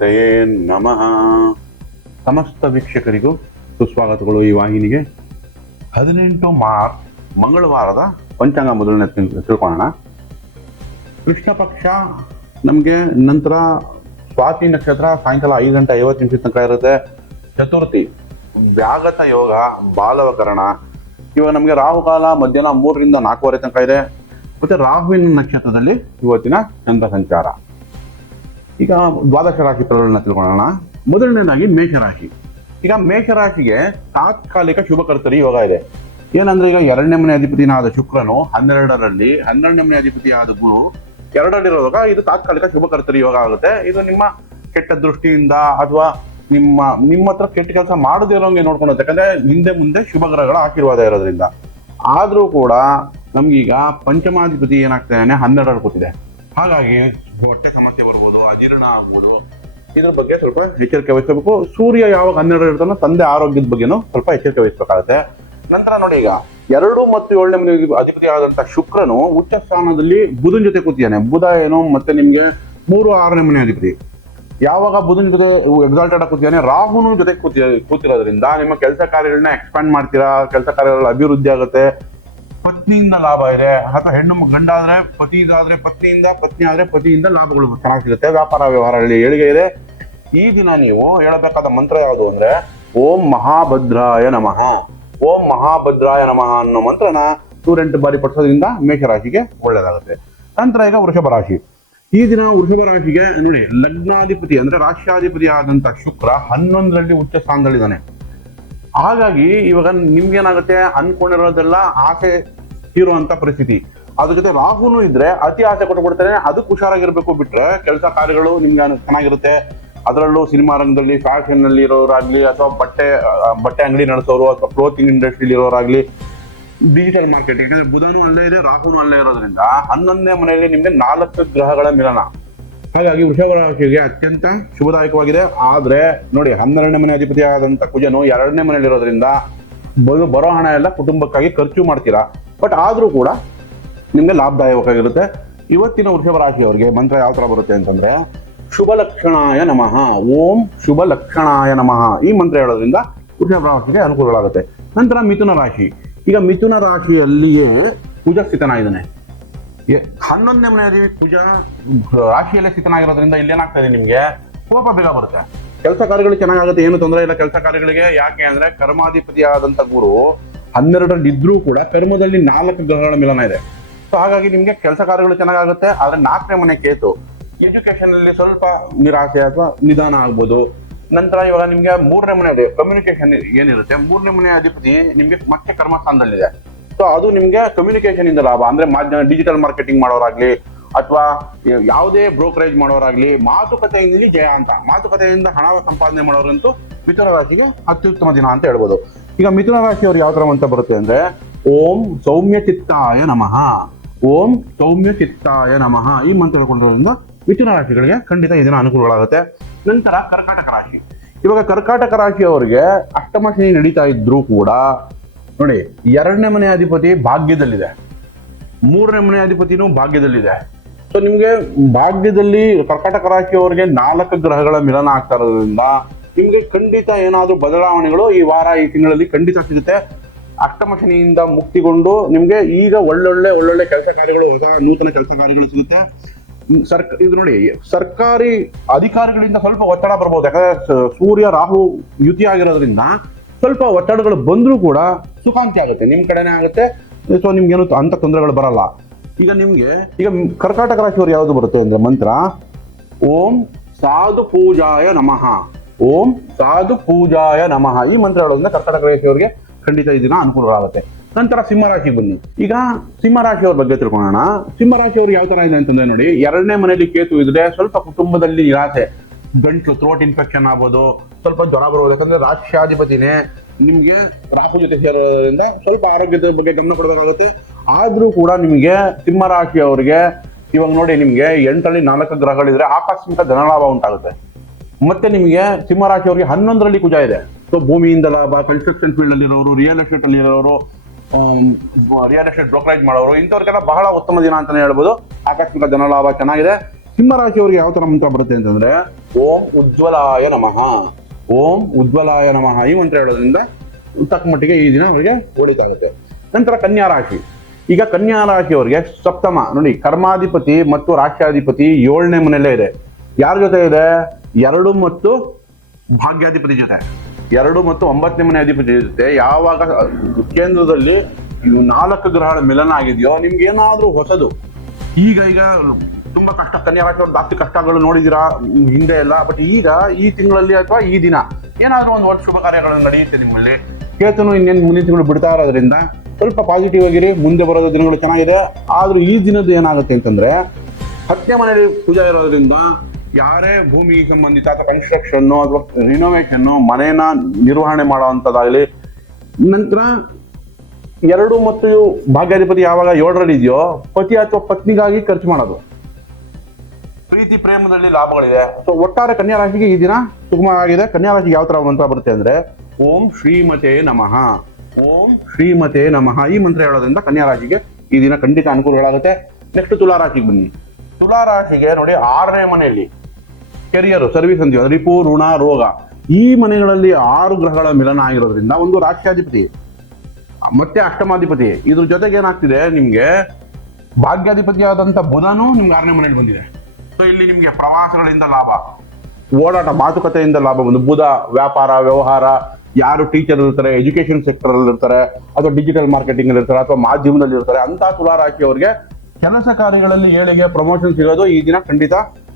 ಗಣಪತಯೇ ನಮಃ. ಸಮಸ್ತ ವೀಕ್ಷಕರಿಗೂ ಸುಸ್ವಾಗತಗಳು ಈ ವಾಹಿನಿಗೆ. 18 ಮಾರ್ಚ್ ಮಂಗಳವಾರದ ಪಂಚಾಂಗ ಮೊದಲನೇ ತಿಳ್ಕೊಳ್ಳೋಣ. ಕೃಷ್ಣ ಪಕ್ಷ ನಮಗೆ ನಂತರ ಸ್ವಾತಿ ನಕ್ಷತ್ರ ಸಾಯಂಕಾಲ 5:50 ತನಕ ಇರುತ್ತೆ. ಚತುರ್ಥಿ ವ್ಯಾಗತ ಯೋಗ ಬಾಲವಕರಣ. ಇವಾಗ ನಮಗೆ ರಾಹುಕಾಲ ಮಧ್ಯಾಹ್ನ 3ರಿಂದ 4:15 ತನಕ ಇದೆ. ಮತ್ತೆ ರಾಹುವಿನ ನಕ್ಷತ್ರದಲ್ಲಿ ಇವತ್ತಿನ ಚಂದ್ರ ಸಂಚಾರ. ಈಗ ದ್ವಾದಶ ರಾಶಿ ಫಲಗಳನ್ನ ತಿಳ್ಕೊಳ್ಳೋಣ. ಮೊದಲನೇದಾಗಿ ಮೇಷರಾಶಿ. ಈಗ ಮೇಷರಾಶಿಗೆ ತಾತ್ಕಾಲಿಕ ಶುಭಕರ್ತರಿ ಯೋಗ ಇದೆ. ಏನಂದ್ರೆ ಈಗ 2ನೇ ಮನೆ ಅಧಿಪತಿಯಾದ ಶುಕ್ರನು 12ರಲ್ಲಿ, 12ನೇ ಮನೆ ಅಧಿಪತಿಯಾದ ಗುರು 2ರಲ್ಲಿರುವಾಗ ಇದು ತಾತ್ಕಾಲಿಕ ಶುಭಕರ್ತರಿ ಯೋಗ ಆಗುತ್ತೆ. ಇದು ನಿಮ್ಮ ಕೆಟ್ಟ ದೃಷ್ಟಿಯಿಂದ ಅಥವಾ ನಿಮ್ಮ ಹತ್ರ ಕೆಟ್ಟ ಕೆಲಸ ಮಾಡದೇ ಇರೋಂಗೆ ನೋಡ್ಕೊಂಡು, ಯಾಕಂದ್ರೆ ಹಿಂದೆ ಮುಂದೆ ಶುಭ ಗ್ರಹಗಳ ಆಶೀರ್ವಾದ ಇರೋದ್ರಿಂದ. ಆದ್ರೂ ಕೂಡ ನಮ್ಗೀಗ ಪಂಚಮಾಧಿಪತಿ ಏನಾಗ್ತಾನೆ 12ರಲ್ಲಿ ಕೂತಿದೆ. ಹಾಗಾಗಿ ಹೊಟ್ಟೆ ಸಮಸ್ಯೆ ಬರ್ಬೋದು, ಅಜೀರ್ಣ ಆಗ್ಬೋದು. ಇದ್ರ ಬಗ್ಗೆ ಸ್ವಲ್ಪ ಎಚ್ಚರಿಕೆ ವಹಿಸಬೇಕು. ಸೂರ್ಯ ಯಾವಾಗ 12 ಇರ್ತಾನೋ ತಂದೆ ಆರೋಗ್ಯದ ಬಗ್ಗೆನೂ ಸ್ವಲ್ಪ ಎಚ್ಚರಿಕೆ ವಹಿಸಬೇಕಾಗುತ್ತೆ. ನಂತರ ನೋಡಿ, ಈಗ 2 ಮತ್ತು 7ನೇ ಮನೆ ಅಧಿಪತಿ ಆದಂತ ಶುಕ್ರನು ಉಚ್ಚ ಸ್ಥಾನದಲ್ಲಿ ಬುಧನ್ ಜೊತೆ ಕೂತಿದ್ದಾನೆ. ಬುಧ ಏನು ಮತ್ತೆ ನಿಮ್ಗೆ 3, 6ನೇ ಮನೆ ಅಧಿಪತಿ. ಯಾವಾಗ ಬುಧನ್ ಜೊತೆ ಎಕ್ಸಾಲ್ಟೆಡ್ ಆಗಿ ಕೂತಿದ್ದಾನೆ, ರಾಹುನು ಜೊತೆ ಕೂತಿರೋದ್ರಿಂದ ನಿಮ್ಮ ಕೆಲಸ ಕಾರ್ಯಗಳನ್ನ ಎಕ್ಸ್ಪ್ಯಾಂಡ್ ಮಾಡ್ತೀರಾ, ಕೆಲಸ ಕಾರ್ಯಗಳ ಅಭಿವೃದ್ಧಿ ಆಗುತ್ತೆ. ಪತ್ನಿಯಿಂದ ಲಾಭ ಇದೆ, ಅಥವಾ ಹೆಣ್ಣು ಗಂಡ ಆದ್ರೆ ಪತಿಯಾದ್ರೆ ಪತ್ನಿಯಿಂದ, ಪತ್ನಿ ಆದ್ರೆ ಪತಿಯಿಂದ ಲಾಭಗಳು ಚೆನ್ನಾಗಿ ಸಿಗುತ್ತೆ. ವ್ಯಾಪಾರ ವ್ಯವಹಾರಗಳಲ್ಲಿ ಏಳಿಗೆ ಇದೆ. ಈ ದಿನ ನೀವು ಹೇಳಬೇಕಾದ ಮಂತ್ರ ಯಾವುದು ಅಂದ್ರೆ ಓಂ ಮಹಾಭದ್ರಾಯ ನಮಃ. ಓಂ ಮಹಾಭದ್ರಾಯ ನಮಃ ಅನ್ನೋ ಮಂತ್ರನ 108 ಬಾರಿ ಪಡಿಸೋದ್ರಿಂದ ಮೇಷರಾಶಿಗೆ ಒಳ್ಳೇದಾಗುತ್ತೆ. ನಂತರ ಈಗ ವೃಷಭ ರಾಶಿ. ಈ ದಿನ ವೃಷಭ ರಾಶಿಗೆ ನೋಡಿ, ಲಗ್ನಾಧಿಪತಿ ಅಂದ್ರೆ ರಾಷ್ಟ್ರಾಧಿಪತಿ ಆದಂತ ಶುಕ್ರ 11ರಲ್ಲಿ ಉಚ್ಚ ಸ್ಥಾನದಲ್ಲಿದ್ದಾನೆ. ಹಾಗಾಗಿ ಇವಾಗ ನಿಮ್ಗೇನಾಗುತ್ತೆ, ಅನ್ಕೊಂಡಿರೋದೆಲ್ಲ ಆಸೆ ತೀರುವಂತ ಪರಿಸ್ಥಿತಿ. ಅದ್ರ ಜೊತೆ ರಾಹುನು ಇದ್ರೆ ಅತಿ ಆಸೆ ಕೊಟ್ಬಿಡ್ತಾನೆ. ಅದಕ್ಕೆ ಹುಷಾರಾಗಿರ್ಬೇಕು. ಬಿಟ್ರೆ ಕೆಲಸ ಕಾರ್ಯಗಳು ನಿಮ್ಗೆ ಚೆನ್ನಾಗಿರುತ್ತೆ. ಅದರಲ್ಲೂ ಸಿನಿಮಾ ರಂಗದಲ್ಲಿ, ಫ್ಯಾಷನ್ ನಲ್ಲಿ ಇರೋರಾಗ್ಲಿ, ಅಥವಾ ಬಟ್ಟೆ ಅಂಗಡಿ ನಡೆಸೋರು, ಅಥವಾ ಕ್ಲೋತಿಂಗ್ ಇಂಡಸ್ಟ್ರಿಲಿ ಇರೋರಾಗ್ಲಿ, ಡಿಜಿಟಲ್ ಮಾರ್ಕೆಟಿಂಗ್. ಬುಧನೂ ಅಲ್ಲೇ ಇದೆ, ರಾಹುನು ಅಲ್ಲೇ ಇರೋದ್ರಿಂದ 11ನೇ ಮನೆಯಲ್ಲಿ ನಿಮ್ಗೆ 4 ಗ್ರಹಗಳ ಮಿಲನ. ಹಾಗಾಗಿ ವೃಷಭ ರಾಶಿಗೆ ಅತ್ಯಂತ ಶುಭದಾಯಕವಾಗಿದೆ. ಆದ್ರೆ ನೋಡಿ, 12ನೇ ಮನೆ ಅಧಿಪತಿ ಆದಂತ ಕುಜನು 2ನೇ ಮನೆಯಲ್ಲಿ ಇರೋದ್ರಿಂದ ಬರೋ ಹಣ ಎಲ್ಲ ಕುಟುಂಬಕ್ಕಾಗಿ ಖರ್ಚು ಮಾಡ್ತೀರಾ. ಬಟ್ ಆದ್ರೂ ಕೂಡ ನಿಮ್ಗೆ ಲಾಭದಾಯಕವಾಗಿರುತ್ತೆ. ಇವತ್ತಿನ ವೃಷಭ ರಾಶಿಯವರಿಗೆ ಮಂತ್ರ ಯಾವ ತರ ಬರುತ್ತೆ ಅಂತಂದ್ರೆ ಶುಭ ಲಕ್ಷಣಾಯ ನಮಃ. ಓಂ ಶುಭ ಲಕ್ಷಣಾಯ ನಮಃ ಈ ಮಂತ್ರ ಹೇಳೋದ್ರಿಂದ ವೃಷಭ ರಾಶಿಗೆ ಅನುಕೂಲಗಳಾಗುತ್ತೆ. ನಂತರ ಮಿಥುನ ರಾಶಿ. ಈಗ ಮಿಥುನ ರಾಶಿಯಲ್ಲಿಯೇ ಕುಜ ಸ್ಥಿತನಾಗಿದ್ದಾನೆ. 11ನೇ ಮನೆಯಲ್ಲಿ ಕುಜ ರಾಶಿಯಲ್ಲೇ ಸ್ಥಿತನಾಗಿರೋದ್ರಿಂದ ಇಲ್ಲೇನಾಗ್ತದೆ, ನಿಮ್ಗೆ ಕೋಪ ಬೇಗ ಬರುತ್ತೆ. ಕೆಲಸ ಕಾರ್ಯಗಳು ಚೆನ್ನಾಗಾಗುತ್ತೆ, ಏನು ತೊಂದರೆ ಇಲ್ಲ ಕೆಲಸ ಕಾರ್ಯಗಳಿಗೆ. ಯಾಕೆ ಅಂದ್ರೆ ಕರ್ಮಾಧಿಪತಿ ಆದಂತ ಗುರು 12ರಲ್ಲಿ ಇದ್ರೂ ಕೂಡ ಕರ್ಮದಲ್ಲಿ 4 ಗ್ರಹಗಳ ಮಿಲನ ಇದೆ. ಸೊ ಹಾಗಾಗಿ ನಿಮ್ಗೆ ಕೆಲಸ ಕಾರ್ಯಗಳು ಚೆನ್ನಾಗಾಗುತ್ತೆ. ಆದ್ರೆ 4ನೇ ಮನೆ ಕೇತು ಎಜುಕೇಶನ್ ಅಲ್ಲಿ ಸ್ವಲ್ಪ ನಿರಾಸೆ ಅಥವಾ ನಿಧಾನ ಆಗ್ಬೋದು. ನಂತರ ಇವಾಗ ನಿಮ್ಗೆ 3ನೇ ಮನೆ ಇದೆ, ಕಮ್ಯುನಿಕೇಶನ್ ಏನಿರುತ್ತೆ, 3ನೇ ಮನೆ ಅಧಿಪತಿ ನಿಮ್ಗೆ ಮತ್ತೆ ಕರ್ಮಸ್ಥಾನದಲ್ಲಿದೆ. ಸೊ ಅದು ನಿಮ್ಗೆ ಕಮ್ಯುನಿಕೇಶನ್ ಇಂದ ಲಾಭ. ಅಂದ್ರೆ ಡಿಜಿಟಲ್ ಮಾರ್ಕೆಟಿಂಗ್ ಮಾಡೋರಾಗ್ಲಿ, ಅಥವಾ ಯಾವುದೇ ಬ್ರೋಕರೇಜ್ ಮಾಡೋರಾಗ್ಲಿ, ಮಾತುಕತೆಯಲ್ಲಿ ಜಯ ಅಂತ. ಮಾತುಕತೆಯಿಂದ ಹಣ ಸಂಪಾದನೆ ಮಾಡೋರಂತೂ ಮಿಥುನ ರಾಶಿಗೆ ಅತ್ಯುತ್ತಮ ದಿನ ಅಂತ ಹೇಳ್ಬೋದು. ಈಗ ಮಿಥುನ ರಾಶಿಯವರು ಯಾವ ತರ ಅಂತ ಬರುತ್ತೆ ಅಂದ್ರೆ ಓಂ ಸೌಮ್ಯ ಚಿತ್ತಾಯ ನಮಃ. ಓಂ ಸೌಮ್ಯ ಚಿತ್ತಾಯ ನಮಃ ಈ ಮಂತ್ರ ಹೇಳ್ಕೊಳ್ಳೋದ್ರಿಂದ ಮಿಥುನ ರಾಶಿಗಳಿಗೆ ಖಂಡಿತ ಈ ದಿನ ಅನುಕೂಲಗಳಾಗುತ್ತೆ. ನಂತರ ಕರ್ಕಾಟಕ ರಾಶಿ. ಇವಾಗ ಕರ್ಕಾಟಕ ರಾಶಿಯವರಿಗೆ ಅಷ್ಟಮ ಶನಿ ನಡೀತಾ ಇದ್ರೂ ಕೂಡ ನೋಡಿ, 2ನೇ ಮನೆ ಅಧಿಪತಿ ಭಾಗ್ಯದಲ್ಲಿದೆ, 3ನೇ ಮನೆ ಅಧಿಪತಿನೂ ಭಾಗ್ಯದಲ್ಲಿದೆ. ಸೊ ನಿಮ್ಗೆ ಭಾಗ್ಯದಲ್ಲಿ ಕರ್ಕಾಟಕ ರಾಶಿಯವರಿಗೆ 4 ಗ್ರಹಗಳ ಮಿಲನ ಆಗ್ತಾ ಇರೋದ್ರಿಂದ ನಿಮ್ಗೆ ಖಂಡಿತ ಏನಾದ್ರೂ ಬದಲಾವಣೆಗಳು ಈ ವಾರ, ಈ ತಿಂಗಳಲ್ಲಿ ಖಂಡಿತ ಸಿಗುತ್ತೆ. ಅಷ್ಟಮ ಶನಿಯಿಂದ ಮುಕ್ತಿಗೊಂಡು ನಿಮ್ಗೆ ಈಗ ಒಳ್ಳೊಳ್ಳೆ ಕೆಲಸ ಕಾರ್ಯಗಳು, ಹೊಸ ನೂತನ ಕೆಲಸ ಕಾರ್ಯಗಳು ಸಿಗುತ್ತೆ. ಇದು ನೋಡಿ, ಸರ್ಕಾರಿ ಅಧಿಕಾರಿಗಳಿಂದ ಸ್ವಲ್ಪ ಒತ್ತಡ ಬರ್ಬೋದು. ಯಾಕಂದ್ರೆ ಸೂರ್ಯ ರಾಹು ಯುತಿ ಆಗಿರೋದ್ರಿಂದ ಸ್ವಲ್ಪ ಒತ್ತಡಗಳು ಬಂದ್ರೂ ಕೂಡ ಸುಖಾಂತಿ ಆಗುತ್ತೆ, ನಿಮ್ ಕಡೆನೇ ಆಗುತ್ತೆ. ಸೊ ನಿಮ್ಗೇನು ಅಂತ ತೊಂದರೆಗಳು ಬರಲ್ಲ. ಈಗ ಕರ್ಕಾಟಕ ರಾಶಿಯವರು ಯಾವುದು ಬರುತ್ತೆ ಅಂದ್ರೆ ಮಂತ್ರ ಓಂ ಸಾಧು ಪೂಜಾಯ ನಮಃ. ಓಂ ಸಾಧು ಪೂಜಾಯ ನಮಃ ಈ ಮಂತ್ರ ಹೇಳೋದ್ರಿಂದ ಕರ್ಕಾಟಕ ರಾಶಿಯವರಿಗೆ ಖಂಡಿತ ಈ ದಿನ ಅನುಕೂಲವಾಗುತ್ತೆ. ನಂತರ ಸಿಂಹರಾಶಿಗೆ ಬನ್ನಿ. ಈಗ ಸಿಂಹರಾಶಿಯವ್ರ ಬಗ್ಗೆ ತಿಳ್ಕೊಳ್ಳೋಣ. ಸಿಂಹರಾಶಿಯವ್ರು ಯಾವ ತರ ಇದೆ ಅಂತಂದ್ರೆ ನೋಡಿ, 2ನೇ ಮನೆಯಲ್ಲಿ ಕೇತು ಇದ್ರೆ ಸ್ವಲ್ಪ ಕುಟುಂಬದಲ್ಲಿ ನಿರಾಸೆ, ಗಂಟ್ಲು ಥ್ರೋಟ್ ಇನ್ಫೆಕ್ಷನ್ ಆಗ್ಬೋದು, ಸ್ವಲ್ಪ ಜ್ವರ ಬರ್ಬೋದು. ಯಾಕಂದ್ರೆ ರಾಷ್ಟ್ರಾಧಿಪತಿನೇ ನಿಮ್ಗೆ ರಾಹು ಜೊತೆ ಸೇರೋದ್ರಿಂದ ಸ್ವಲ್ಪ ಆರೋಗ್ಯದ ಬಗ್ಗೆ ಗಮನ ಕೊಡಬೇಕಾಗುತ್ತೆ. ಆದ್ರೂ ಕೂಡ ನಿಮ್ಗೆ ಸಿಂಹರಾಶಿಯವರಿಗೆ ಇವಾಗ ನೋಡಿ, ನಿಮ್ಗೆ 8ರಲ್ಲಿ 4 ಗ್ರಹಗಳಿದ್ರೆ ಆಕಸ್ಮಿಕ ಧನಲಾಭ ಉಂಟಾಗುತ್ತೆ. ಮತ್ತೆ ನಿಮ್ಗೆ ಸಿಂಹರಾಶಿಯವರಿಗೆ 11ರಲ್ಲಿ ಕುಜ ಇದೆ. ಸೊ ಭೂಮಿಯಿಂದ ಲಾಭ, ಕನ್ಸ್ಟ್ರಕ್ಷನ್ ಫೀಲ್ಡ್ ಅಲ್ಲಿ ಇರೋರು, ರಿಯಲ್ ಎಸ್ಟೇಟ್ ಅಲ್ಲಿ ಇರೋರು, ರಿಯಲ್ ಎಸ್ಟೇಟ್ ಬ್ರೋಕರೇಜ್ ಮಾಡೋರು, ಇಂಥವ್ರಿಗೆಲ್ಲ ಬಹಳ ಉತ್ತಮ ದಿನ ಅಂತಾನೆ ಹೇಳ್ಬೋದು. ಆಕಸ್ಮಿಕ ಧನಲಾಭ ಚೆನ್ನಾಗಿದೆ. ಸಿಂಹರಾಶಿಯವರಿಗೆ ಯಾವ ತರ ಮಂತ್ರ ಬರುತ್ತೆ ಅಂತಂದ್ರೆ ಓಂ ಉಜ್ವಲಾಯ ನಮಃ. ಓಂ ಉಜ್ವಲಾಯ ನಮಃ ಈ ಮಂತ್ರ ಹೇಳೋದ್ರಿಂದ ತಕ್ಕ ಮಟ್ಟಿಗೆ ಈ ದಿನ ಅವರಿಗೆ ಒಳಿತಾಗುತ್ತೆ. ನಂತರ ಕನ್ಯಾ ರಾಶಿ. ಈಗ ಕನ್ಯಾ ರಾಶಿಯವರಿಗೆ ಸಪ್ತಮ ನೋಡಿ, ಕರ್ಮಾಧಿಪತಿ ಮತ್ತು ರಾಷ್ಟ್ರಾಧಿಪತಿ 7ನೇ ಮನೆಯಲ್ಲೇ ಇದೆ. ಯಾರ ಜೊತೆ ಇದೆ? 2 ಮತ್ತು ಭಾಗ್ಯಾಧಿಪತಿ ಜೊತೆ, 2 ಮತ್ತು 9ನೇ ಮನೆ ಅಧಿಪತಿ ಜೊತೆ. ಯಾವಾಗ ಕೇಂದ್ರದಲ್ಲಿ 4 ಗ್ರಹಗಳ ಮಿಲನ ಆಗಿದೆಯೋ ನಿಮ್ಗೆ ಏನಾದ್ರೂ ಹೊಸದು ಈಗ ತುಂಬಾ ಕಷ್ಟ, ಕನ್ಯಾ ರಾಶಿಯವ್ರು ಜಾಸ್ತಿ ಕಷ್ಟಗಳು ನೋಡಿದಿರಾ ಹಿಂದೆ ಎಲ್ಲ, ಬಟ್ ಈಗ ಈ ತಿಂಗಳಲ್ಲಿ ಅಥವಾ ಈ ದಿನ ಏನಾದ್ರೂ ಒಂದು ಶುಭ ಕಾರ್ಯಗಳು ನಡೆಯುತ್ತೆ ನಿಮ್ಮಲ್ಲಿ. ಕೇತುನು ಇನ್ನೇನು ಮುಂದಿನ ತಿಂಗಳು ಬಿಡ್ತಾ ಇರೋದ್ರಿಂದ ಸ್ವಲ್ಪ ಪಾಸಿಟಿವ್ ಆಗಿರಿ, ಮುಂದೆ ಬರೋದು ದಿನಗಳು ಚೆನ್ನಾಗಿದೆ. ಆದ್ರೂ ಈ ದಿನದ್ದು ಏನಾಗುತ್ತೆ ಅಂತಂದ್ರೆ 10ನೇ ಮನೆಯಲ್ಲಿ ಪೂಜಾ ಇರೋದ್ರಿಂದ ಯಾರೇ ಭೂಮಿ ಸಂಬಂಧಿತ ಅಥವಾ ಕನ್ಸ್ಟ್ರಕ್ಷನ್ ಅಥವಾ ರಿನೋವೇಷನ್ ಮನೆಯನ್ನ ನಿರ್ವಹಣೆ ಮಾಡುವಂತದ್ದಾಗಲಿ. ನಂತರ 2 ಮತ್ತು ಭಾಗ್ಯಾಧಿಪತಿ ಯಾವಾಗ 7ರಲ್ಲಿ ಇದೆಯೋ ಪತಿ ಅಥವಾ ಪತ್ನಿಗಾಗಿ ಖರ್ಚು ಮಾಡೋದು, ಪ್ರೀತಿ ಪ್ರೇಮದಲ್ಲಿ ಲಾಭಗಳಿದೆ. ಸೊ ಒಟ್ಟಾರೆ ಕನ್ಯಾ ರಾಶಿಗೆ ಈ ದಿನ ಸುಗಮವಾಗಿದೆ. ಕನ್ಯಾ ರಾಶಿಗೆ ಯಾವ ತರ ಮಂತ್ರ ಬರುತ್ತೆ ಅಂದ್ರೆ ಓಂ ಶ್ರೀಮತೆ ನಮಃ, ಓಂ ಶ್ರೀಮತೆ ನಮಃ ಈ ಮಂತ್ರ ಹೇಳೋದ್ರಿಂದ ಕನ್ಯಾ ರಾಶಿಗೆ ಈ ದಿನ ಖಂಡಿತ ಅನುಕೂಲಗಳಾಗುತ್ತೆ. ನೆಕ್ಸ್ಟ್ ತುಲಾ ರಾಶಿಗೆ ಬನ್ನಿ. ತುಲಾ ರಾಶಿಗೆ ನೋಡಿ 6ನೇ ಮನೆಯಲ್ಲಿ ಕೆರಿಯರ್, ಸರ್ವಿಸ್ ಅಂತೀವಿ, ರಿಪು, ಋಣ, ರೋಗ ಈ ಮನೆಗಳಲ್ಲಿ 6 ಗ್ರಹಗಳ ಮಿಲನ ಆಗಿರೋದ್ರಿಂದ ಒಂದು ರಾಷ್ಟ್ರಾಧಿಪತಿ ಮತ್ತೆ ಅಷ್ಟಮಾಧಿಪತಿ, ಇದ್ರ ಜೊತೆಗೆ ಏನಾಗ್ತಿದೆ ನಿಮ್ಗೆ ಭಾಗ್ಯಾಧಿಪತಿ ಆದಂತ ಬುಧನು ನಿಮ್ಗೆ 6ನೇ ಮನೆಯಲ್ಲಿ ಬಂದಿದೆ. ಸೊ ಇಲ್ಲಿ ನಿಮ್ಗೆ ಪ್ರವಾಸಗಳಿಂದ ಲಾಭ, ಓಡಾಟ ಮಾತುಕತೆಯಿಂದ ಲಾಭ ಬಂದು ಬುಧ ವ್ಯಾಪಾರ ವ್ಯವಹಾರ, ಯಾರು ಟೀಚರ್ ಇರ್ತಾರೆ, ಎಜುಕೇಶನ್ ಸೆಕ್ಟರ್ ಅಲ್ಲಿ ಇರ್ತಾರೆ ಅಥವಾ ಡಿಜಿಟಲ್ ಮಾರ್ಕೆಟಿಂಗ್ ಅಲ್ಲಿ ಇರ್ತಾರೆ ಅಥವಾ ಮಾಧ್ಯಮದಲ್ಲಿ ಇರ್ತಾರೆ ಅಂತ ತುಲಾ ರಾಶಿಯವರಿಗೆ ಕೆಲಸ ಕಾರ್ಯಗಳಲ್ಲಿ ಏಳಿಗೆ ಪ್ರಮೋಷನ್ ಸಿಗೋದು ಈ ದಿನ ಖಂಡಿತ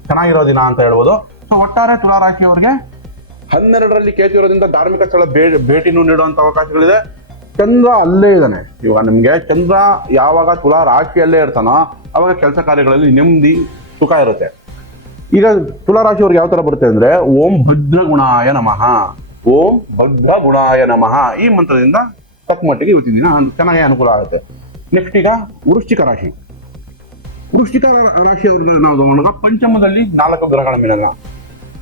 ಚೆನ್ನಾಗಿರೋ ದಿನ ಅಂತ ಹೇಳ್ಬೋದು. ಸೊ ಒಟ್ಟಾರೆ ತುಲಾ ರಾಶಿಯವರಿಗೆ 12ರಲ್ಲಿ ಕೇತು ಇರೋದ್ರಿಂದ ಧಾರ್ಮಿಕ ಸ್ಥಳ ಭೇಟಿನೂ ನೀಡುವಂತ ಅವಕಾಶಗಳಿದೆ. ಚಂದ್ರ ಅಲ್ಲೇ ಇದ್ದಾನೆ. ಇವಾಗ ನಿಮ್ಗೆ ಚಂದ್ರ ಯಾವಾಗ ತುಲಾ ರಾಶಿಯಲ್ಲೇ ಇರ್ತಾನೋ ಅವಾಗ ಕೆಲಸ ಕಾರ್ಯಗಳಲ್ಲಿ ನೆಮ್ಮದಿ ಸುಖ ಇರುತ್ತೆ. ಈಗ ತುಲಾ ರಾಶಿಯವ್ರಿಗೆ ಯಾವ ತರ ಬರುತ್ತೆ ಅಂದ್ರೆ ಓಂ ಭದ್ರಗುಣಾಯ ನಮಃ, ಓಂ ಭದ್ರಗುಣಾಯ ನಮಃ ಈ ಮಂತ್ರದಿಂದ ತಕ್ಕ ಮಟ್ಟಿಗೆ ಇವತ್ತಿನ ದಿನ ಚೆನ್ನಾಗಿ ಅನುಕೂಲ ಆಗುತ್ತೆ. ನೆಕ್ಸ್ಟ್ ಈಗ ವೃಶ್ಚಿಕ ರಾಶಿ. ವೃಶ್ಚಿಕ ರಾಶಿಯವ್ರಿಗೆ ನಾವು ತಗೊಂಡಾಗ ಪಂಚಮದಲ್ಲಿ 4 ಗ್ರಹಗಳ ಮಿಲನ.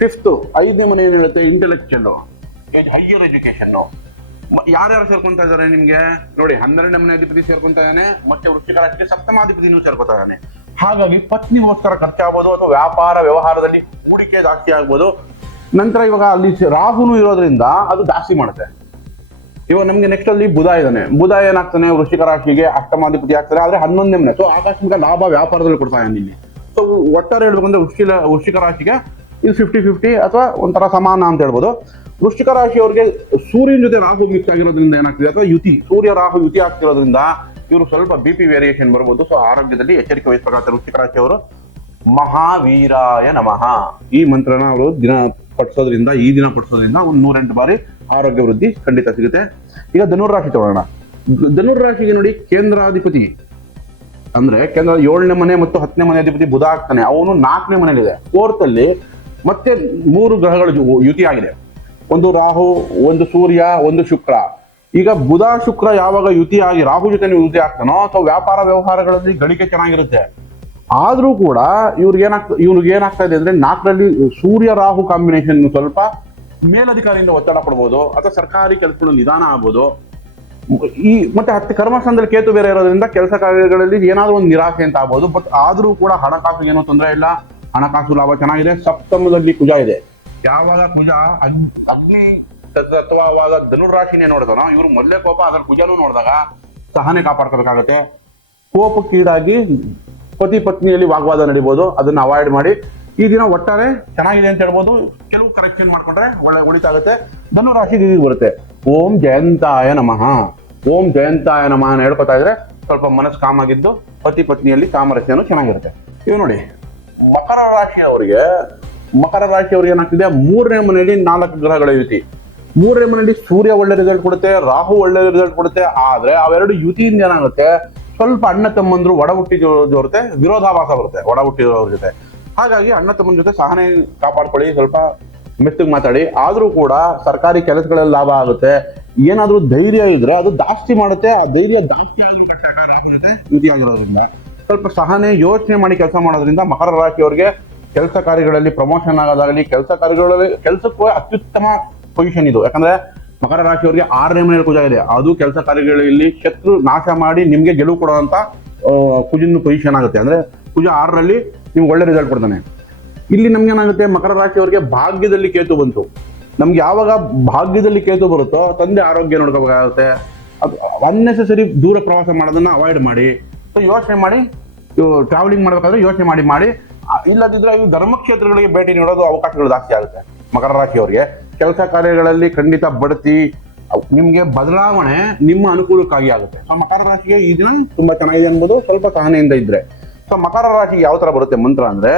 5ನೇ ಮನೆ ಏನ್ ಹೇಳುತ್ತೆ ಇಂಟೆಲೆಕ್ಚುಯಲ್, ಹೈಯರ್ ಎಜುಕೇಶನ್. ಯಾರ್ಯಾರು ಸೇರ್ಕೊಂತಾ ಇದಾರೆ ನಿಮ್ಗೆ ನೋಡಿ, 12ನೇ ಮನೆ ಅಧಿಪತಿ ಸೇರ್ಕೊಂತ ಇದ್ದಾನೆ, ಮತ್ತೆ ವೃಶ್ಚಿಕ ರಾಶಿಗೆ ಸಪ್ತಮಾಧಿಪತಿನೂ ಸೇರ್ಕೊತಾ ಇದ್ದಾನೆ. ಹಾಗಾಗಿ ಪತ್ನಿಗೋಸ್ಕರ ಖರ್ಚಾಗ್ಬೋದು ಅಥವಾ ವ್ಯಾಪಾರ ವ್ಯವಹಾರದಲ್ಲಿ ಹೂಡಿಕೆ ಜಾಸ್ತಿ ಆಗ್ಬೋದು. ನಂತರ ಇವಾಗ ಅಲ್ಲಿ ರಾಹುನು ಇರೋದ್ರಿಂದ ಅದು ಜಾಸ್ತಿ ಮಾಡುತ್ತೆ. ಇವಾಗ ನಮ್ಗೆ ನೆಕ್ಸ್ಟ್ ಅಲ್ಲಿ ಬುಧ ಇದ್ದಾನೆ. ಬುಧ ಏನಾಗ್ತಾನೆ ವೃಶ್ಚಿಕ ರಾಶಿಗೆ ಅಷ್ಟಮಾಧಿಪತಿ ಆಗ್ತಾನೆ, ಆದ್ರೆ 11ನೇ ಮನೆ. ಸೊ ಆಕಸ್ಮಿಕ ಲಾಭ ವ್ಯಾಪಾರದಲ್ಲಿ ಕೊಡ್ತಾ ಇದ್ದಾನೆ ಇಲ್ಲಿ. ಸೊ ಒಟ್ಟಾರೆ ಹೇಳ್ಬೇಕಂದ್ರೆ ವೃಶ್ಚಿಕ ರಾಶಿಗೆ ಇದು 50-50 ಅಥವಾ ಒಂಥರ ಸಮಾನ ಅಂತ ಹೇಳ್ಬೋದು. ವೃಶ್ಚಿಕ ರಾಶಿಯವರಿಗೆ ಸೂರ್ಯನ ಜೊತೆ ರಾಹು ಮಿಕ್ಸ್ ಆಗಿರೋದ್ರಿಂದ ಏನಾಗ್ತಿದೆ ಅಥವಾ ಸೂರ್ಯ ರಾಹು ಯುತಿ ಆಗ್ತಿರೋದ್ರಿಂದ ಇವರು ಸ್ವಲ್ಪ BP ವೇರಿಯೇಷನ್ ಬರ್ಬೋದು. ಸೊ ಆರೋಗ್ಯದಲ್ಲಿ ಎಚ್ಚರಿಕೆ ವಹಿಸಬೇಕಾಗುತ್ತೆ ವೃಶ್ಚಿಕ ರಾಶಿಯವರು. ಮಹಾವೀರಾಯ ನಮಃ ಈ ಮಂತ್ರನ ಅವರು ಈ ದಿನ ಪಠಿಸೋದ್ರಿಂದ ಒಂದು 108 ಬಾರಿ ಆರೋಗ್ಯ ವೃದ್ಧಿ ಖಂಡಿತ ಸಿಗುತ್ತೆ. ಈಗ ಧನುರ್ ರಾಶಿ ತಗೊಳ್ಳೋಣ. ಧನುರ್ ರಾಶಿಗೆ ನೋಡಿ ಕೇಂದ್ರಾಧಿಪತಿ ಅಂದ್ರೆ ಕೇಂದ್ರ 7ನೇ ಮನೆ ಮತ್ತು 10ನೇ ಮನೆ ಅಧಿಪತಿ ಬುಧ ಆಗ್ತಾನೆ. ಅವನು 4ನೇ ಮನೆಯಲ್ಲಿದೆ. 4th ಅಲ್ಲಿ ಮತ್ತೆ 3 ಗ್ರಹಗಳು ಯುತಿ ಆಗಿದೆ. ಒಂದು ರಾಹು, ಒಂದು ಸೂರ್ಯ, ಒಂದು ಶುಕ್ರ. ಈಗ ಬುಧ ಶುಕ್ರ ಯಾವಾಗ ಯುತಿ ಆಗಿ ರಾಹು ಜೊತೆ ಯುತಿ ಆಗ್ತಾನೋ ಅಥವಾ ವ್ಯಾಪಾರ ವ್ಯವಹಾರಗಳಲ್ಲಿ ಗಳಿಕೆ ಚೆನ್ನಾಗಿರುತ್ತೆ. ಆದ್ರೂ ಕೂಡ ಇವ್ರಿಗೆ ಏನಾಗ್ತಾ ಇದೆ ಅಂದ್ರೆ 4ರಲ್ಲಿ ಸೂರ್ಯ ರಾಹು ಕಾಂಬಿನೇಷನ್ ಸ್ವಲ್ಪ ಮೇಲಧಿಕಾರಿಯಿಂದ ಒತ್ತಡ ಪಡ್ಬೋದು ಅಥವಾ ಸರ್ಕಾರಿ ಕೆಲಸಗಳು ನಿಧಾನ ಆಗ್ಬೋದು. ಮತ್ತೆ ಕರ್ಮಸ್ಥಾನದಲ್ಲಿ ಕೇತು ಬೇರೆ ಇರೋದ್ರಿಂದ ಕೆಲಸ ಕಾರ್ಯಗಳಲ್ಲಿ ಏನಾದ್ರೂ ಒಂದು ನಿರಾಸೆ ಅಂತ ಆಗ್ಬೋದು. ಬಟ್ ಆದ್ರೂ ಕೂಡ ಹಣಕಾಸು ಏನೋ ತೊಂದರೆ ಇಲ್ಲ, ಹಣಕಾಸು ಲಾಭ ಚೆನ್ನಾಗಿದೆ. ಸಪ್ತಮದಲ್ಲಿ ಕುಜ ಇದೆ. ಯಾವಾಗ ಕುಜ ಅಗ್ನಿ ತತ್ವವಾದ ಧನುರ್ ರಾಶಿನೇ ನೋಡಿದನೋ ಇವ್ರು ಮೊದಲೇ ಕೋಪ, ಅದ್ರ ಕುಜನೂ ನೋಡಿದಾಗ ಸಹನೆ ಕಾಪಾಡ್ಕೋಬೇಕಾಗತ್ತೆ. ಕೋಪಕ್ಕೀಡಾಗಿ ಪತಿ ಪತ್ನಿಯಲ್ಲಿ ವಾಗ್ವಾದ ನಡಿಬಹುದು, ಅದನ್ನ ಅವಾಯ್ಡ್ ಮಾಡಿ. ಈ ದಿನ ಒಟ್ಟಾರೆ ಚೆನ್ನಾಗಿದೆ ಅಂತ ಹೇಳ್ಬೋದು. ಕೆಲವು ಕರೆಕ್ಷನ್ ಮಾಡ್ಕೊಂಡ್ರೆ ಒಳಿತಾಗುತ್ತೆ. ಧನು ರಾಶಿಗೆ ಬರುತ್ತೆ ಓಂ ಜಯಂತಾಯ ನಮಃ, ಓಂ ಜಯಂತಾಯ ನಮಃ ಹೇಳ್ಕೊತಾ ಇದ್ರೆ ಸ್ವಲ್ಪ ಮನಸ್ಸು ಕಾಮಾಗಿದ್ದು ಪತಿ ಪತ್ನಿಯಲ್ಲಿ ಸಾಮರಸ್ಯನೂ ಚೆನ್ನಾಗಿರುತ್ತೆ. ಇವ್ ನೋಡಿ ಮಕರ ರಾಶಿಯವರಿಗೆ ಏನಾಗ್ತಿದೆ 3ನೇ ಮನೆಯಲ್ಲಿ 4 ಗ್ರಹಗಳ ಯುತಿ. 3ನೇ ಮನೆಯಲ್ಲಿ ಸೂರ್ಯ ಒಳ್ಳೆ ರಿಸಲ್ಟ್ ಕೊಡುತ್ತೆ, ರಾಹು ಒಳ್ಳೆ ರಿಸಲ್ಟ್ ಕೊಡುತ್ತೆ. ಆದ್ರೆ ಅವೆರಡು ಯುತಿಯಿಂದ ಏನಾಗುತ್ತೆ ಸ್ವಲ್ಪ ಅಣ್ಣ ತಮ್ಮಂದ್ರು ಒಡ ಹುಟ್ಟಿ ಜೊತೆ ವಿರೋಧಾಭಾಸ ಬರುತ್ತೆ ಒಡ ಹುಟ್ಟಿರೋರ ಜೊತೆ. ಹಾಗಾಗಿ ಅಣ್ಣ ತಮ್ಮನ ಜೊತೆ ಸಹನೆ ಕಾಪಾಡ್ಕೊಳ್ಳಿ, ಸ್ವಲ್ಪ ಮೆತ್ತಗೆ ಮಾತಾಡಿ. ಆದ್ರೂ ಕೂಡ ಸರ್ಕಾರಿ ಕೆಲಸಗಳಲ್ಲಿ ಲಾಭ ಆಗುತ್ತೆ. ಏನಾದ್ರೂ ಧೈರ್ಯ ಇದ್ರೆ ಅದು ಜಾಸ್ತಿ ಮಾಡುತ್ತೆ. ಆ ಧೈರ್ಯ ಜಾಸ್ತಿ ಆಗುತ್ತೆ ಯುತಿ ಆಗಿರೋದ್ರಿಂದ ಸ್ವಲ್ಪ ಸಹನೆ ಯೋಚನೆ ಮಾಡಿ ಕೆಲಸ ಮಾಡೋದ್ರಿಂದ ಮಕರ ರಾಶಿಯವರಿಗೆ ಕೆಲಸ ಕಾರ್ಯಗಳಲ್ಲಿ ಪ್ರಮೋಷನ್ ಆಗೋದಾಗಲಿ, ಕೆಲಸಕ್ಕೂ ಅತ್ಯುತ್ತಮ ಪೊಸಿಷನ್ ಇದು. ಯಾಕಂದ್ರೆ ಮಕರ ರಾಶಿಯವರಿಗೆ 6ನೇ ಮನೆಯಲ್ಲಿ ಕುಜ ಇದೆ. ಅದು ಕೆಲಸ ಕಾರ್ಯಗಳಲ್ಲಿ ಶತ್ರು ನಾಶ ಮಾಡಿ ನಿಮ್ಗೆ ಗೆಲುವು ಕೊಡುವಂತ ಕುಜಿನ ಪೊಸಿಷನ್ ಆಗುತ್ತೆ. ಅಂದ್ರೆ ಕುಜ 6ರಲ್ಲಿ ನಿಮ್ಗೆ ಒಳ್ಳೆ ರಿಸಲ್ಟ್ ಕೊಡ್ತಾನೆ. ಇಲ್ಲಿ ನಮ್ಗೆ ಏನಾಗುತ್ತೆ, ಮಕರ ರಾಶಿಯವರಿಗೆ ಭಾಗ್ಯದಲ್ಲಿ ಕೇತು ಬಂತು. ನಮ್ಗೆ ಯಾವಾಗ ಭಾಗ್ಯದಲ್ಲಿ ಕೇತು ಬರುತ್ತೋ ತಂದೆ ಆರೋಗ್ಯ ನೋಡ್ಕೋಬೇಕಾಗುತ್ತೆ. ಅದು ಅನ್ನೆಸೆಸರಿ ದೂರ ಪ್ರವಾಸ ಮಾಡೋದನ್ನ ಅವಾಯ್ಡ್ ಮಾಡಿ. ಸೊ ಯೋಚನೆ ಮಾಡಿ, ಟ್ರಾವೆಲಿಂಗ್ ಮಾಡ್ಬೇಕಾದ್ರೆ ಯೋಚನೆ ಮಾಡಿ. ಇಲ್ಲದಿದ್ರೆ ಇದು ಧರ್ಮಕ್ಷೇತ್ರಗಳಿಗೆ ಭೇಟಿ ನೀಡೋದು ಅವಕಾಶಗಳು ಜಾಸ್ತಿ ಆಗುತ್ತೆ. ಮಕರ ರಾಶಿಯವರಿಗೆ ಕೆಲಸ ಕಾರ್ಯಗಳಲ್ಲಿ ಖಂಡಿತ ಬಡ್ತಿ, ನಿಮ್ಗೆ ಬದಲಾವಣೆ ನಿಮ್ಮ ಅನುಕೂಲಕ್ಕಾಗಿ ಆಗುತ್ತೆ. ಸೊ ಮಕರ ರಾಶಿಗೆ ಈ ದಿನ ತುಂಬಾ ಚೆನ್ನಾಗಿದೆ ಅನ್ಬೋದು, ಸ್ವಲ್ಪ ಸಹನೆಯಿಂದ ಇದ್ರೆ. ಸೊ ಮಕರ ರಾಶಿಗೆ ಯಾವ ತರ ಬರುತ್ತೆ ಮಂತ್ರ ಅಂದ್ರೆ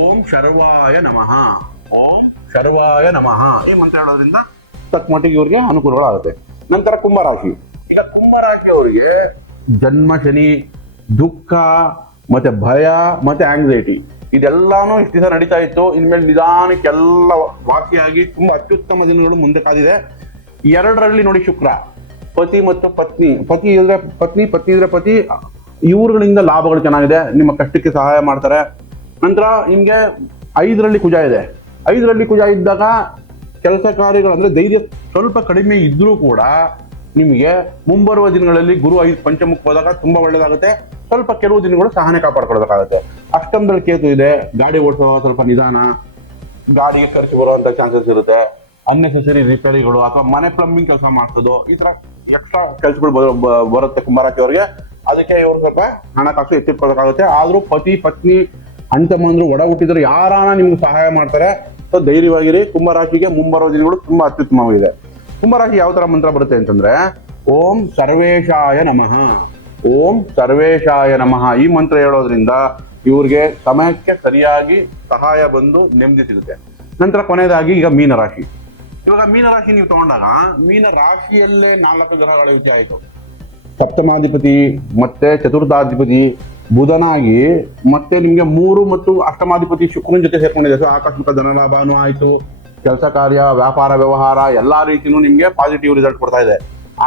ಓಂ ಶರ್ವಾಯ ನಮಃ, ಓಂ ಶರ್ವಾಯ ನಮಃ. ಈ ಮಂತ್ರ ಹೇಳೋದ್ರಿಂದ ತಕ್ಕಮಟ್ಟಿಗೆ ಇವ್ರಿಗೆ ಅನುಕೂಲಗಳಾಗುತ್ತೆ. ನಂತರ ಕುಂಭರಾಶಿ. ಈಗ ಕುಂಭರಾಶಿಯವರಿಗೆ ಜನ್ಮ ಶನಿ, ದುಃಖ ಮತ್ತೆ ಭಯ ಮತ್ತೆ ಆಂಗ್ಸೈಟಿ ಇದೆಲ್ಲಾನು ಇಷ್ಟು ದಿವಸ ನಡೀತಾ ಇತ್ತು. ಇನ್ಮೇಲೆ ನಿಧಾನಕ್ಕೆಲ್ಲ ವಾಸಿಯಾಗಿ ತುಂಬಾ ಅತ್ಯುತ್ತಮ ದಿನಗಳು ಮುಂದೆ ಕಾದಿದೆ. 2ರಲ್ಲಿ ನೋಡಿ ಶುಕ್ರ, ಪತಿ ಮತ್ತು ಪತ್ನಿ, ಪತಿ ಇದ್ರೆ ಪತ್ನಿ, ಪತ್ನಿ ಇದ್ರೆ ಪತಿ, ಇವ್ರುಗಳಿಂದ ಲಾಭಗಳು ಚೆನ್ನಾಗಿದೆ, ನಿಮ್ಮ ಕಷ್ಟಕ್ಕೆ ಸಹಾಯ ಮಾಡ್ತಾರೆ. ನಂತರ ನಿಮ್ಗೆ 5ರಲ್ಲಿ ಕುಜ ಇದೆ. 5ರಲ್ಲಿ ಕುಜ ಇದ್ದಾಗ ಕೆಲಸ ಕಾರ್ಯಗಳು ಅಂದ್ರೆ ಧೈರ್ಯ ಸ್ವಲ್ಪ ಕಡಿಮೆ ಇದ್ರೂ ಕೂಡ ನಿಮಗೆ ಮುಂಬರುವ ದಿನಗಳಲ್ಲಿ ಗುರು 5 ಪಂಚಮುಖ ಹೋದಾಗ ತುಂಬಾ ಒಳ್ಳೇದಾಗುತ್ತೆ. ಸ್ವಲ್ಪ ಕೆಲವು ದಿನಗಳು ಸಹನೆ ಕಾಪಾಡ್ಕೊಳ್ಬೇಕಾಗುತ್ತೆ. ಅಷ್ಟಮದಲ್ಲಿ ಕೇತು ಇದೆ, ಗಾಡಿ ಓಡಿಸೋ ಸ್ವಲ್ಪ ನಿಧಾನ, ಗಾಡಿಗೆ ಖರ್ಚು ಬರುವಂತ ಚಾನ್ಸಸ್ ಇರುತ್ತೆ. ಅನ್ನೆಸೆಸರಿ ರಿಪೇರಿಗಳು ಅಥವಾ ಮನೆ ಪ್ಲಂಬಿಂಗ್ ಕೆಲಸ ಮಾಡ್ಸೋದು, ಈ ತರ ಎಕ್ಸ್ಟ್ರಾ ಕೆಲಸಗಳು ಬರುತ್ತೆ ಕುಂಭರಾಶಿಯವರಿಗೆ. ಅದಕ್ಕೆ ಇವರು ಸ್ವಲ್ಪ ಹಣಕಾಸು ಎತ್ತಿಟ್ಕೊಳ್ಬೇಕಾಗುತ್ತೆ. ಆದ್ರೂ ಪತಿ ಪತ್ನಿ ಅಂತಮ್ಮಂದ್ರು ಒಡ ಹುಟ್ಟಿದ್ರು ಯಾರಾನ ನಿಮ್ಗೆ ಸಹಾಯ ಮಾಡ್ತಾರೆ. ಸೊ ಧೈರ್ಯವಾಗಿರಿ. ಕುಂಭರಾಶಿಗೆ ಮುಂಬರುವ ದಿನಗಳು ತುಂಬಾ ಅತ್ಯುತ್ತಮವಾಗಿದೆ. ಕುಂಭರಾಶಿ ಯಾವ ತರ ಮಂತ್ರ ಬರುತ್ತೆ ಅಂತಂದ್ರೆ ಓಂ ಸರ್ವೇಶಾಯ ನಮಃ, ಓಂ ಸರ್ವೇಶಾಯ ನಮಃ. ಈ ಮಂತ್ರ ಹೇಳೋದ್ರಿಂದ ಇವ್ರಿಗೆ ಸಮಯಕ್ಕೆ ಸರಿಯಾಗಿ ಸಹಾಯ ಬಂದು ನೆಮ್ಮದಿ ಸಿಗುತ್ತೆ. ನಂತರ ಕೊನೆಯದಾಗಿ ಈಗ ಮೀನರಾಶಿ. ಇವಾಗ ಮೀನರಾಶಿ ನೀವು ತಗೊಂಡಾಗ ಮೀನ ರಾಶಿಯಲ್ಲೇ 4 ಗ್ರಹಗಳ ವಿಷಯ ಆಯಿತು. ಸಪ್ತಮಾಧಿಪತಿ ಮತ್ತೆ ಚತುರ್ಥಾಧಿಪತಿ ಬುಧನಾಗಿ ಮತ್ತೆ ನಿಮ್ಗೆ 3 ಮತ್ತು ಅಷ್ಟಮಾಧಿಪತಿ ಶುಕ್ರನ ಜೊತೆ ಸೇರ್ಕೊಂಡಿದೆ. ಸೊ ಆಕಸ್ಮಿಕ ಧನಲಾಭನೂ ಆಯ್ತು, ಕೆಲಸ ಕಾರ್ಯ, ವ್ಯಾಪಾರ ವ್ಯವಹಾರ ಎಲ್ಲಾ ರೀತಿನೂ ನಿಮ್ಗೆ ಪಾಸಿಟಿವ್ ರಿಸಲ್ಟ್ ಕೊಡ್ತಾ ಇದೆ.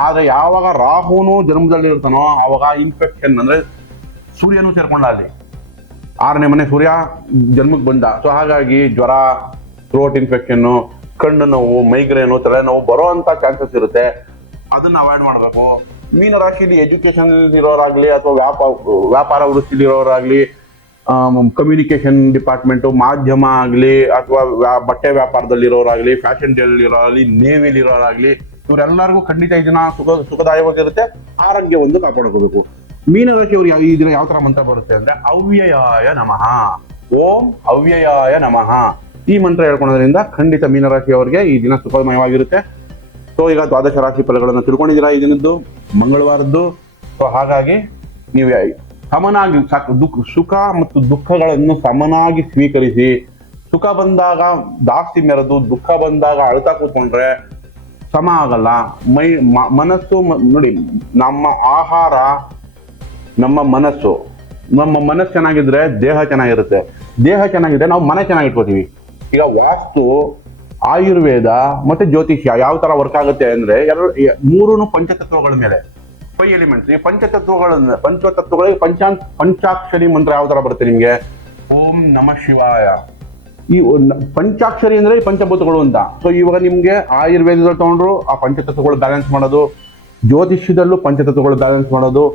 ಆದ್ರೆ ಯಾವಾಗ ರಾಹುನು ಜನ್ಮದಲ್ಲಿ ಇರ್ತಾನೋ ಅವಾಗ ಇನ್ಫೆಕ್ಷನ್ ಅಂದ್ರೆ ಸೂರ್ಯನು ಸೇರ್ಕೊಂಡ, ಅಲ್ಲಿ 6ನೇ ಮನೆ ಸೂರ್ಯ ಜನ್ಮಕ್ಕೆ ಬಂದ. ಸೊ ಹಾಗಾಗಿ ಜ್ವರ, ಥ್ರೋಟ್ ಇನ್ಫೆಕ್ಷನ್, ಕಣ್ಣು ನೋವು, ಮೈಗ್ರೇನು, ತಲೆನೋವು ಬರೋ ಅಂತ ಚಾನ್ಸಸ್ ಇರುತ್ತೆ. ಅದನ್ನ ಅವಾಯ್ಡ್ ಮಾಡಬೇಕು. ಮೀನ ರಾಶಿಯಲ್ಲಿ ಎಜುಕೇಶನ್ ಇರೋರಾಗ್ಲಿ ಅಥವಾ ವ್ಯಾಪಾರ ವೃತ್ತಿಲಿ ಇರೋರಾಗ್ಲಿ, ಕಮ್ಯುನಿಕೇಶನ್ ಡಿಪಾರ್ಟ್ಮೆಂಟ್, ಮಾಧ್ಯಮ ಆಗ್ಲಿ ಅಥವಾ ಬಟ್ಟೆ ವ್ಯಾಪಾರದಲ್ಲಿ ಇರೋರಾಗ್ಲಿ, ಫ್ಯಾಷನ್ ಡೆಲ್ಲಿ ಇರೋರಾಗ್ಲಿ, ನೇವಿಲಿ ಇರೋರಾಗ್ಲಿ, ಇವರೆಲ್ಲರಿಗೂ ಖಂಡಿತ ಈ ದಿನ ಸುಖದಾಯವಾಗಿರುತ್ತೆ. ಆರೋಗ್ಯ ಒಂದು ಕಾಪಾಡ್ಕೋಬೇಕು. ಮೀನರಾಶಿಯವರು ಈ ದಿನ ಯಾವ ತರ ಮಂತ್ರ ಬರುತ್ತೆ ಅಂದ್ರೆ ಅವ್ಯಯಾಯ ನಮಃ, ಓಂ ಅವ್ಯಯಾಯ ನಮಃ. ಈ ಮಂತ್ರ ಹೇಳ್ಕೊಳೋದ್ರಿಂದ ಖಂಡಿತ ಮೀನರಾಶಿಯವರಿಗೆ ಈ ದಿನ ಸುಖಮಯವಾಗಿರುತ್ತೆ. ಸೊ ಈಗ ದ್ವಾದಶ ರಾಶಿ ಫಲಗಳನ್ನು ತಿಳ್ಕೊಂಡಿದ್ದೀರಾ ಈ ದಿನದ್ದು, ಮಂಗಳವಾರದ್ದು. ಸೊ ಹಾಗಾಗಿ ನೀವು ಸಮನಾಗಿ ಸುಖ ಮತ್ತು ದುಃಖಗಳನ್ನು ಸಮನಾಗಿ ಸ್ವೀಕರಿಸಿ. ಸುಖ ಬಂದಾಗ ಜಾಸ್ತಿ ಮೆರೆದು ದುಃಖ ಬಂದಾಗ ಅಳ್ತಾ ಕೂತ್ಕೊಂಡ್ರೆ ಸಮ ಆಗಲ್ಲ. ಮನಸ್ಸು ನೋಡಿ, ನಮ್ಮ ಆಹಾರ ನಮ್ಮ ಮನಸ್ಸು ಚೆನ್ನಾಗಿದ್ರೆ ದೇಹ ಚೆನ್ನಾಗಿರುತ್ತೆ, ದೇಹ ಚೆನ್ನಾಗಿದ್ರೆ ನಾವು ಮನೆ ಚೆನ್ನಾಗಿಟ್ಕೋತೀವಿ. ಈಗ ವಾಸ್ತು, ಆಯುರ್ವೇದ ಮತ್ತೆ ಜ್ಯೋತಿಷ್ಯ ಯಾವ ತರ ವರ್ಕ್ ಆಗುತ್ತೆ ಅಂದ್ರೆ 3 ಪಂಚತತ್ವಗಳ ಮೇಲೆ, 5 ಎಲಿಮೆಂಟ್ಸ್. ಈ ಪಂಚತತ್ವಗಳಿಗೆ ಪಂಚಾಕ್ಷರಿ ಮಂತ್ರ ಯಾವ ತರ ಬರುತ್ತೆ ನಿಮ್ಗೆ, ಓಂ ನಮಃ ಶಿವಾಯ. ಈ ಪಂಚಾಕ್ಷರಿ ಅಂದ್ರೆ ಈ ಪಂಚಭೂತಗಳು ಅಂತ. ಸೊ ಇವಾಗ ನಿಮ್ಗೆ ಆಯುರ್ವೇದದಲ್ಲಿ ತಗೊಂಡ್ರು ಆ ಪಂಚತತ್ವಗಳು ಬ್ಯಾಲೆನ್ಸ್ ಮಾಡೋದು, ಜ್ಯೋತಿಷ್ಯದಲ್ಲೂ ಪಂಚತತ್ವಗಳು ಬ್ಯಾಲೆನ್ಸ್ ಮಾಡೋದು,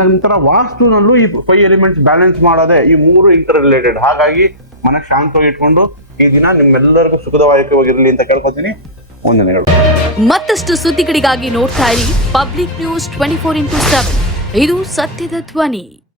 ನಂತರ ವಾಸ್ತುನಲ್ಲೂ ಈ 5 ಎಲಿಮೆಂಟ್ಸ್ ಬ್ಯಾಲೆನ್ಸ್ ಮಾಡೋದೇ. ಈ 3 ಇಂಟರ್ ರಿಲೇಟೆಡ್. ಹಾಗಾಗಿ ಮನಃ ಶಾಂತವಾಗಿ ಇಟ್ಕೊಂಡು ಈ ದಿನ ನಿಮ್ಮೆಲ್ಲರಿಗೂ ಸುಖದಾಯಕವಾಗಿರಲಿ ಅಂತ ಕೇಳ್ಕೊತೀನಿ. ವಂದನೆಗಳು. ಮತ್ತಷ್ಟು ಸುದ್ದಿಗಳಿಗಾಗಿ ನೋಡ್ತಾ ಇರಿ ಪಬ್ಲಿಕ್ ನ್ಯೂಸ್ 24x7. ಇದು ಸತ್ಯದ ಧ್ವನಿ.